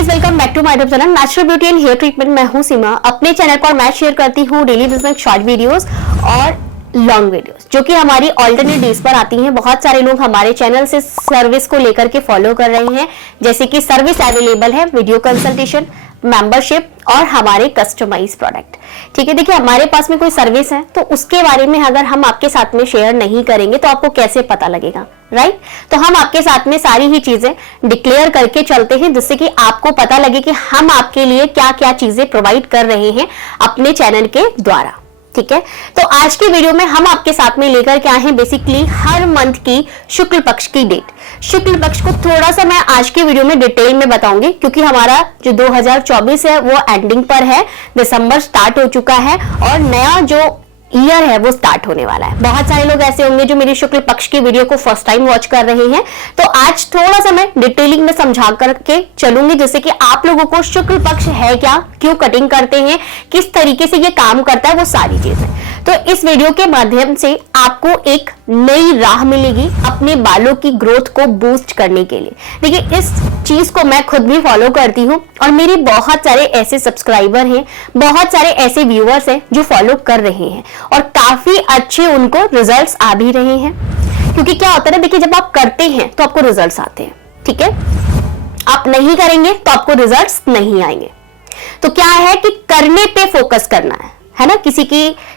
Guys, welcome back to my YouTube channel natural beauty and hair treatment. मैं हूं सीमा। अपने channel पर मैं शेयर करती हूं डेली बेसिस में शॉर्ट वीडियोस और लॉन्ग वीडियोस जो कि हमारी ऑल्टरनेट डेज पर आती हैं। बहुत सारे लोग हमारे चैनल से सर्विस को लेकर के फॉलो कर रहे हैं, जैसे कि सर्विस अवेलेबल है वीडियो कंसल्टेशन, मेंबरशिप और हमारे कस्टमाइज प्रोडक्ट। ठीक है, देखिए हमारे पास में कोई सर्विस है तो उसके बारे में अगर हम आपके साथ में शेयर नहीं करेंगे तो आपको कैसे पता लगेगा, राइट? तो हम आपके साथ में सारी ही चीजें डिक्लेयर करके चलते हैं जिससे कि आपको पता लगे कि हम आपके लिए क्या क्या चीजें प्रोवाइड कर रहे हैं अपने चैनल के द्वारा। ठीक है, तो आज की वीडियो में हम आपके साथ में लेकर के आए हैं बेसिकली हर मंथ की शुक्ल पक्ष की डेट। शुक्ल पक्ष को थोड़ा सा मैं आज की वीडियो में डिटेल में बताऊंगी क्योंकि हमारा जो 2024 है वो एंडिंग पर है, दिसंबर स्टार्ट हो चुका है और नया जो ईयर है वो स्टार्ट होने वाला है। बहुत सारे लोग ऐसे होंगे जो मेरी शुक्ल पक्ष की वीडियो को फर्स्ट टाइम वॉच कर रहे हैं, तो आज थोड़ा सा मैं डिटेलिंग में समझा करके चलूंगी जिससे कि आप लोगों को शुक्ल पक्ष है क्या, क्यों कटिंग करते हैं, किस तरीके से ये काम करता है, वो सारी चीजें। तो इस वीडियो के माध्यम से आपको एक नई राह मिलेगी अपने बालों की ग्रोथ को बूस्ट करने के लिए। देखिए इस चीज को मैं खुद भी फॉलो करती हूँ और मेरे बहुत सारे ऐसे सब्सक्राइबर हैं, बहुत सारे ऐसे व्यूअर्स हैं जो फॉलो कर रहे हैं और काफी अच्छे उनको रिजल्ट्स आ भी रहे हैं। क्योंकि क्या होता है ना, देखिए जब आप करते हैं तो आपको रिजल्ट्स आते हैं, ठीक है? आप नहीं करेंगे तो आपको रिजल्ट्स नहीं आएंगे। तो क्या है कि करने पे फोकस करना है ना?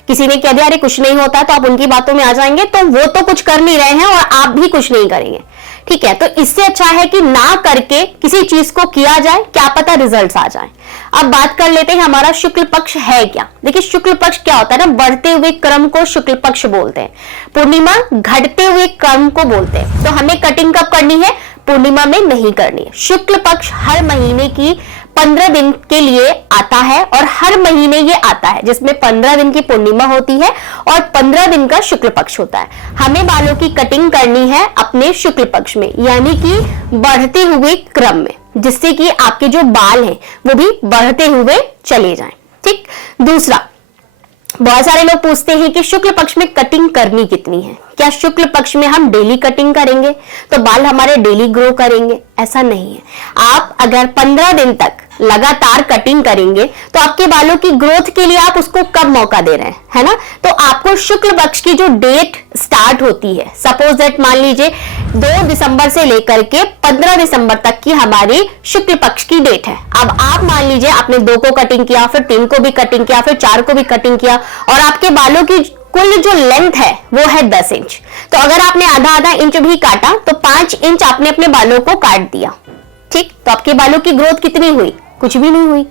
किसी ने कह दिया अरे कुछ नहीं होता तो आप उनकी बातों में आ जाएंगे तो वो तो कुछ कर नहीं रहे हैं और आप भी कुछ नहीं करेंगे। ठीक है, तो इससे अच्छा है कि ना करके किसी चीज को किया जाए, क्या पता रिजल्ट्स आ जाए। अब बात कर लेते हैं हमारा शुक्ल पक्ष है क्या। देखिए शुक्ल पक्ष क्या होता है ना, बढ़ते हुए क्रम को शुक्ल पक्ष बोलते हैं, पूर्णिमा घटते हुए क्रम को बोलते हैं। तो हमें कटिंग कब करनी है? पूर्णिमा में नहीं करनी है। शुक्ल पक्ष हर महीने की 15 दिन के लिए आता है और हर महीने ये आता है जिसमें 15 दिन की पूर्णिमा होती है और 15 दिन का शुक्ल पक्ष होता है। हमें बालों की कटिंग करनी है अपने शुक्ल पक्ष में, यानी कि बढ़ते हुए क्रम में, जिससे कि आपके जो बाल हैं वो भी बढ़ते हुए चले जाएं। ठीक, दूसरा, बहुत सारे लोग पूछते हैं कि शुक्ल पक्ष में कटिंग करनी कितनी है। क्या शुक्ल पक्ष में हम डेली कटिंग करेंगे तो बाल हमारे डेली ग्रो करेंगे? ऐसा नहीं है। आप अगर 15 दिन तक लगातार कटिंग करेंगे तो आपके बालों की ग्रोथ के लिए आप उसको कब मौका दे रहे हैं, है ना? तो आपको शुक्ल पक्ष की जो डेट स्टार्ट होती है, सपोज दैट मान लीजिए 2 दिसंबर से लेकर के 15 दिसंबर तक की हमारी शुक्ल पक्ष की डेट है। अब आप मान लीजिए आपने 2 को कटिंग किया, फिर 3 को भी कटिंग किया, फिर 4 को भी कटिंग किया और आपके बालों की कुल जो लेंथ है वो है 10 इंच। तो अगर आपने आधा इंच भी काटा तो 5 इंच आपने अपने बालों को काट दिया। ठीक, तो आपके बालों की ग्रोथ कितनी हुई? कुछ भी नहीं हुई,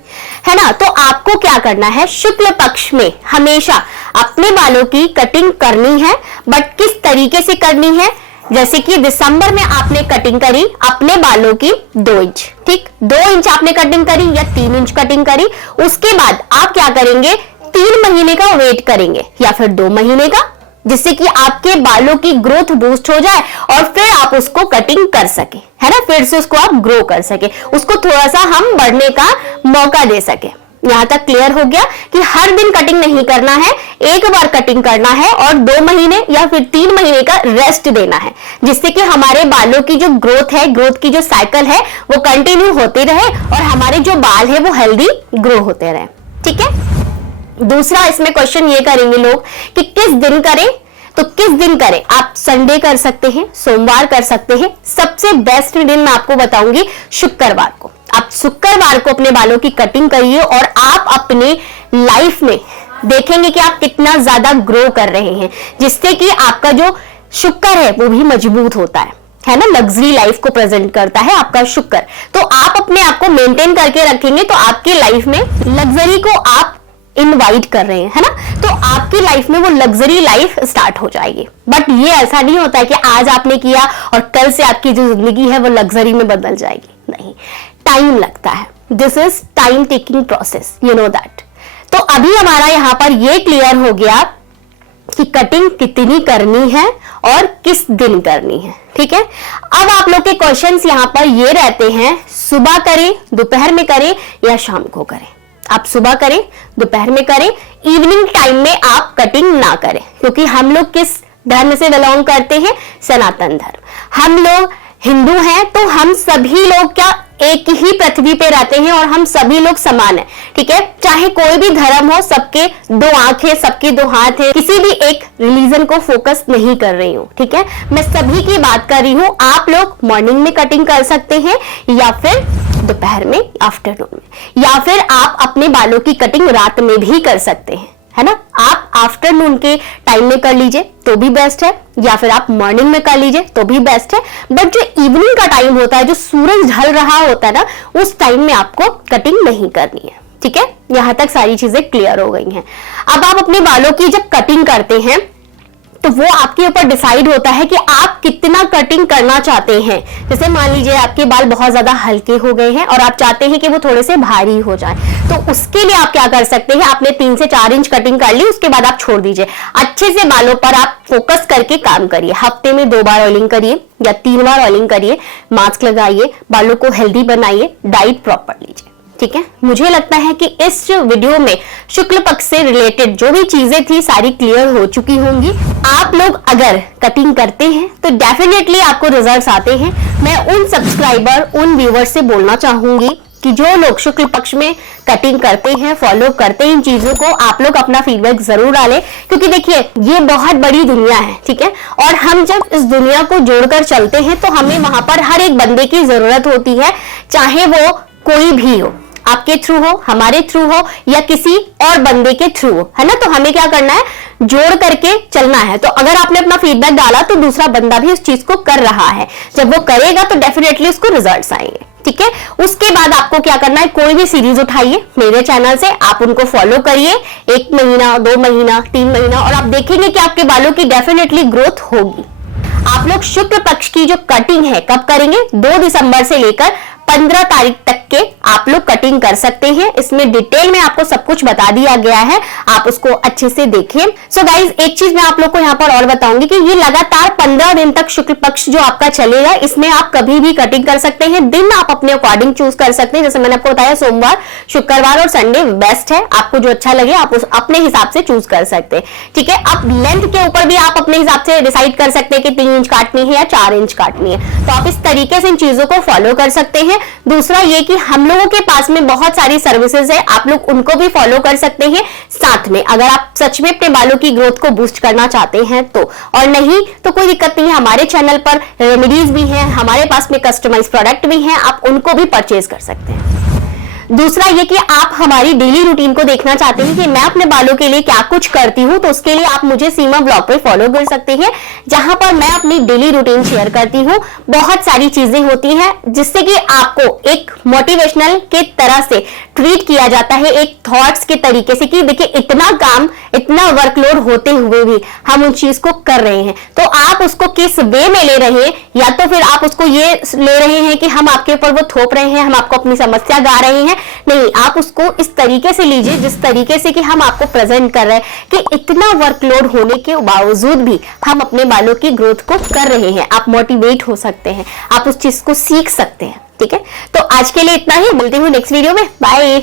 है ना? तो आपको क्या करना है, शुक्ल पक्ष में हमेशा अपने बालों की कटिंग करनी है, बट किस तरीके से करनी है? जैसे कि दिसंबर में आपने कटिंग करी अपने बालों की 2 इंच, ठीक, 2 इंच आपने कटिंग करी या 3 इंच कटिंग करी, उसके बाद आप क्या करेंगे, 3 महीने का वेट करेंगे या फिर 2 महीने का, जिससे कि आपके बालों की ग्रोथ बूस्ट हो जाए और फिर आप उसको कटिंग कर सके, है ना? फिर से उसको आप ग्रो कर सके, उसको थोड़ा सा हम बढ़ने का मौका दे सके। यहां तक क्लियर हो गया कि हर दिन कटिंग नहीं करना है, एक बार कटिंग करना है और 2 महीने या फिर 3 महीने का रेस्ट देना है, जिससे कि हमारे बालों की जो ग्रोथ है, ग्रोथ की जो साइकिल है वो कंटिन्यू होते रहे और हमारे जो बाल है वो हेल्दी ग्रो होते रहे। ठीक है, दूसरा इसमें क्वेश्चन ये करेंगे लोग कि किस दिन करें, तो किस दिन करें? आप संडे कर सकते हैं, सोमवार कर सकते हैं। सबसे बेस्ट दिन मैं आपको बताऊंगी शुक्रवार को। आप शुक्रवार को अपने बालों की कटिंग करिए और आप अपने लाइफ में देखेंगे कि आप कितना ज्यादा ग्रो कर रहे हैं, जिससे कि आपका जो शुक्र है वो भी मजबूत होता है ना? लग्जरी लाइफ को प्रेजेंट करता है आपका शुक्र। तो आप अपने आप को मेंटेन करके रखेंगे तो आपके लाइफ में लग्जरी को आप इनवाइट कर रहे हैं, है ना? तो आपकी लाइफ में वो लग्जरी लाइफ स्टार्ट हो जाएगी। बट ये ऐसा नहीं होता है कि आज आपने किया और कल से आपकी जो जिंदगी है वो लग्जरी में बदल जाएगी, नहीं, टाइम लगता है। This is time taking process, you know that. तो अभी हमारा यहां पर ये क्लियर हो गया कि कटिंग कितनी करनी है और किस दिन करनी है। ठीक है, अब आप लोग के क्वेश्चंस यहां पर ये रहते हैं, सुबह करें, दोपहर में करें या शाम को करें? आप सुबह करें, दोपहर में करें, इवनिंग टाइम में आप कटिंग ना करें, क्योंकि हम लोग किस धर्म से बिलोंग करते हैं? सनातन धर्म। हम लोग हिंदू हैं तो हम सभी लोग क्या एक ही पृथ्वी पे रहते हैं और हम सभी लोग समान हैं, ठीक है। चाहे कोई भी धर्म हो, सबके दो आंखें, सबके दो हाथ हैं, किसी भी एक रिलीजन को फोकस नहीं कर रही हूँ, ठीक है। मैं सभी की बात कर रही हूँ। आप लोग मॉर्निंग में कटिंग कर सकते हैं या फिर दोपहर में, आफ्टरनून में, या फिर आप अपने बालों की कटिंग रात में भी कर सकते हैं, है ना। आप आफ्टरनून के टाइम में कर लीजिए तो भी बेस्ट है, या फिर आप मॉर्निंग में कर लीजिए तो भी बेस्ट है। बट जो इवनिंग का टाइम होता है, जो सूरज ढल रहा होता है ना, उस टाइम में आपको कटिंग नहीं करनी है, ठीक है। यहां तक सारी चीजें क्लियर हो गई हैं। अब आप अपने बालों की जब कटिंग करते हैं तो वो आपके ऊपर डिसाइड होता है कि आप कितना कटिंग करना चाहते हैं। जैसे मान लीजिए आपके बाल बहुत ज्यादा हल्के हो गए हैं और आप चाहते हैं कि वो थोड़े से भारी हो जाए, तो उसके लिए आप क्या कर सकते हैं, आपने 3 से 4 इंच कटिंग कर ली, उसके बाद आप छोड़ दीजिए। अच्छे से बालों पर आप फोकस करके काम करिए। हफ्ते में 2 बार ऑयलिंग करिए या 3 बार ऑयलिंग करिए, मास्क लगाइए, बालों को हेल्दी बनाइए, डाइट प्रॉपर लीजिए, ठीक है। मुझे लगता है कि इस वीडियो में शुक्ल पक्ष से रिलेटेड जो भी चीजें थी सारी क्लियर हो चुकी होंगी। आप लोग अगर कटिंग करते हैं तो डेफिनेटली आपको रिजल्ट्स आते हैं। मैं उन सब्सक्राइबर, उन व्यूअर से बोलना चाहूंगी कि जो लोग शुक्ल पक्ष में कटिंग करते हैं, फॉलो करते हैं इन चीजों को, आप लोग अपना फीडबैक जरूर डालें, क्योंकि देखिए ये बहुत बड़ी दुनिया है, ठीक है। और हम जब इस दुनिया को जोड़कर चलते हैं तो हमें वहां पर हर एक बंदे की जरूरत होती है, चाहे वो कोई भी हो, आपके थ्रू हो, हमारे थ्रू हो, या किसी और बंदे के थ्रू हो, है ना। तो हमें क्या करना है, जोड़ करके चलना है। तो अगर आपने अपना फीडबैक डाला तो दूसरा बंदा भी उस चीज को कर रहा है, जब वो करेगा तो डेफिनेटली उसको रिजल्ट्स आएंगे, ठीक है। उसके बाद आपको क्या करना है, कोई भी सीरीज उठाइए मेरे चैनल से, आप उनको फॉलो करिए 1 महीना, 2 महीना, 3 महीना, और आप देखेंगे कि आपके बालों की डेफिनेटली ग्रोथ होगी। आप लोग शुक्ल पक्ष की जो कटिंग है कब करेंगे, 2 दिसंबर से लेकर 15 तारीख तक के आप लोग कटिंग कर सकते हैं। इसमें डिटेल में आपको सब कुछ बता दिया गया है, आप उसको अच्छे से देखिए। सो गाइज, एक चीज मैं आप लोग को यहाँ पर और बताऊंगी कि ये लगातार 15 दिन तक शुक्ल पक्ष जो आपका चलेगा, इसमें आप कभी भी कटिंग कर सकते हैं। दिन आप अपने अकॉर्डिंग चूज कर सकते हैं। जैसे मैंने आपको बताया, सोमवार, शुक्रवार और संडे बेस्ट है। आपको जो अच्छा लगे आप उस अपने हिसाब से चूज कर सकते हैं, ठीक है। अब लेंथ के ऊपर भी आप अपने हिसाब से डिसाइड कर सकते हैं कि 3 इंच काटनी है या 4 इंच काटनी है। तो आप इस तरीके से इन चीजों को फॉलो कर सकते हैं। दूसरा ये कि हम लोगों के पास में बहुत सारी सर्विसेज है, आप लोग उनको भी फॉलो कर सकते हैं साथ में, अगर आप सच में अपने बालों की ग्रोथ को बूस्ट करना चाहते हैं तो। और नहीं तो कोई दिक्कत नहीं है, हमारे चैनल पर रेमेडीज भी हैं, हमारे पास में कस्टमाइज प्रोडक्ट भी हैं, आप उनको भी परचेज कर सकते हैं। दूसरा ये कि आप हमारी डेली रूटीन को देखना चाहते हैं कि मैं अपने बालों के लिए क्या कुछ करती हूं, तो उसके लिए आप मुझे सीमा ब्लॉग पे फॉलो कर सकते हैं, जहां पर मैं अपनी डेली रूटीन शेयर करती हूं। बहुत सारी चीजें होती हैं जिससे कि आपको एक मोटिवेशनल के तरह से ट्रीट किया जाता है, एक थॉट्स के तरीके से कि देखिए इतना काम, इतना वर्कलोड होते हुए भी हम उन चीज को कर रहे हैं, तो आप उसको किस वे में ले रहे हैं, या तो फिर आप उसको ये ले रहे हैं कि हम आपके ऊपर वो थोप रहे हैं, हम आपको अपनी समस्या गा रहे हैं। नहीं, आप उसको इस तरीके से लीजिए जिस तरीके से कि हम आपको प्रेजेंट कर रहे हैं कि इतना वर्कलोड होने के बावजूद भी हम अपने बालों की ग्रोथ को कर रहे हैं। आप मोटिवेट हो सकते हैं, आप उस चीज को सीख सकते हैं, ठीक है। तो आज के लिए इतना ही, मिलते हुए नेक्स्ट वीडियो में, बाय।